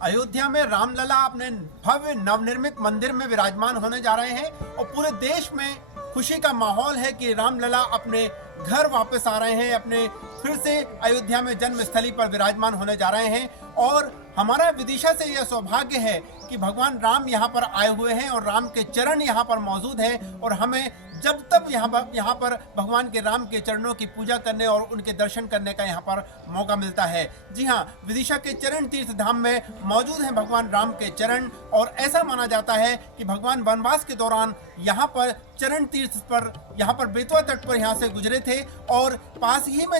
अयोध्या में रामलला अपने भव्य नवनिर्मित मंदिर में विराजमान होने जा रहे हैं और पूरे देश में खुशी का माहौल है कि रामलला अपने घर वापस आ रहे हैं, अपने फिर से अयोध्या में जन्म स्थली पर विराजमान होने जा रहे हैं। और हमारा विदिशा से यह सौभाग्य है कि भगवान राम यहाँ पर आए हुए हैं और राम के चरण यहाँ पर मौजूद हैं और हमें जब तक यहाँ पर भगवान के राम के चरणों की पूजा करने और उनके दर्शन करने का यहाँ पर मौका मिलता है। जी हाँ, विदिशा के चरण तीर्थ धाम में मौजूद हैं भगवान राम के चरण और ऐसा माना जाता है कि भगवान वनवास के दौरान यहाँ पर चरण तीर्थ पर, यहाँ पर बेतवा तट पर यहाँ से गुजरे थे और पास ही में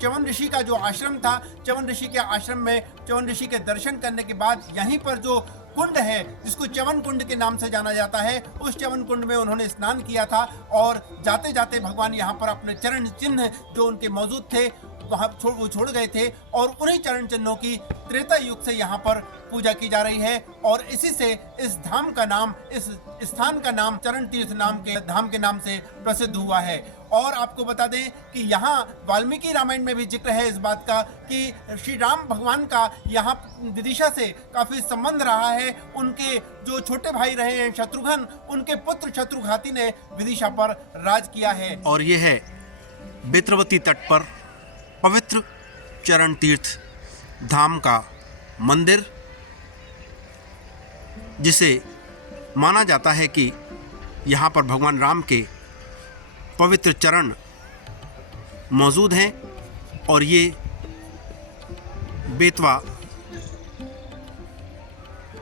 च्यवन ऋषि का जो आश्रम था, च्यवन ऋषि के आश्रम में च्यवन ऋषि के दर्शन करने के बाद यहीं पर जो कुंड है जिसको च्यवन कुंड के नाम से जाना जाता है, उस च्यवन कुंड में उन्होंने स्नान किया था और जाते जाते भगवान यहाँ पर अपने चरण चिन्ह जो उनके मौजूद थे वहाँ वो छोड़ गए थे और उन्हीं चरण चिन्हों की त्रेता युग से यहाँ पर पूजा की जा रही है और इसी से इस धाम का नाम, इस स्थान का नाम चरण तीर्थ धाम के नाम से प्रसिद्ध हुआ है। और आपको बता दें कि यहाँ वाल्मीकि रामायण में भी जिक्र है इस बात का कि श्री राम भगवान का यहाँ विदिशा से काफी संबंध रहा है। उनके जो छोटे भाई रहे हैं शत्रुघ्न, उनके पुत्र शत्रुघाती ने विदिशा पर राज किया है। और ये है बेत्रवती तट पर पवित्र चरण तीर्थ धाम का मंदिर, जिसे माना जाता है कि यहाँ पर भगवान राम के पवित्र चरण मौजूद हैं और ये बेतवा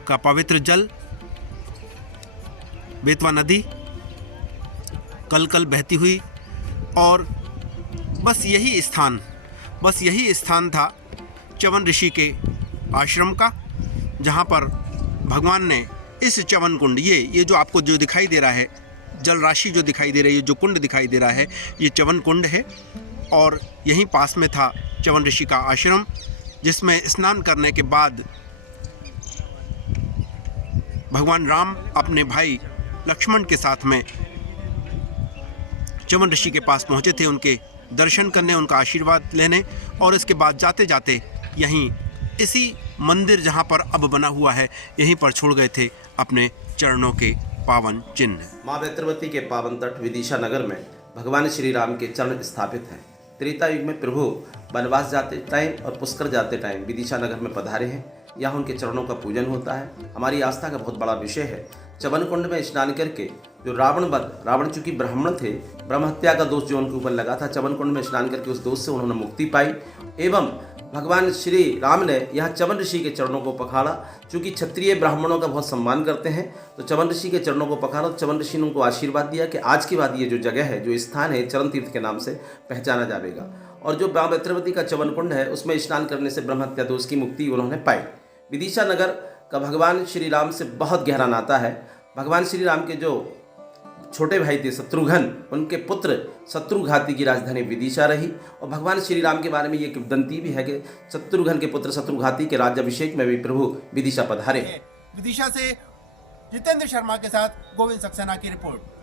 का पवित्र जल, बेतवा नदी कल कल बहती हुई और बस यही स्थान था च्यवन ऋषि के आश्रम का, जहाँ पर भगवान ने इस च्यवन कुंड, ये जो आपको जो दिखाई दे रहा है, जल राशि जो दिखाई दे रही है, जो कुंड दिखाई दे रहा है, ये च्यवन कुंड है और यहीं पास में था च्यवन ऋषि का आश्रम, जिसमें स्नान करने के बाद भगवान राम अपने भाई लक्ष्मण के साथ में च्यवन ऋषि के पास पहुँचे थे, उनके दर्शन करने, उनका आशीर्वाद लेने और इसके बाद जाते जाते यहीं इसी मंदिर जहाँ पर अब बना हुआ है, यहीं पर छोड़ गए थे अपने चरणों के पावन चिन्ह। माँ बेत्रवती के पावन तट विदिशा नगर में भगवान श्री राम के चरण स्थापित हैं। त्रेता युग में प्रभु वनवास जाते टाइम और पुष्कर जाते टाइम विदिशा नगर में पधारे हैं। यहाँ उनके चरणों का पूजन होता है। हमारी आस्था का बहुत बड़ा विषय है। च्यवन कुंड में स्नान करके जो रावण चूंकि ब्राह्मण थे, ब्रह्म हत्या का दोष जो उनके ऊपर लगा था, च्यवन कुंड में स्नान करके उस दोष से उन्होंने मुक्ति पाई एवं भगवान श्री राम ने यहाँ च्यवन ऋषि के चरणों को पखाड़ा। चूँकि क्षत्रिय ब्राह्मणों का बहुत सम्मान करते हैं, तो च्यवन ऋषि के चरणों को पखाड़ा। च्यवन ऋषि ने उनको आशीर्वाद दिया कि आज के बाद ये जो जगह है, जो स्थान है, चरण तीर्थ के नाम से पहचाना जाएगा। और जो माँ बेत्रवती का च्यवन कुंड है, उसमें स्नान करने से ब्रह्म हत्या दोष की मुक्ति उन्होंने पाई। विदिशा नगर का भगवान श्री राम से बहुत गहरा नाता है। भगवान श्री राम के जो छोटे भाई थे शत्रुघ्न, उनके पुत्र शत्रुघाती की राजधानी विदिशा रही। और भगवान श्री राम के बारे में ये किंवदंती भी है कि शत्रुघ्न के पुत्र शत्रुघाती के राज्याभिषेक में भी प्रभु विदिशा पधारे। विदिशा से जितेंद्र शर्मा के साथ गोविंद सक्सेना की रिपोर्ट।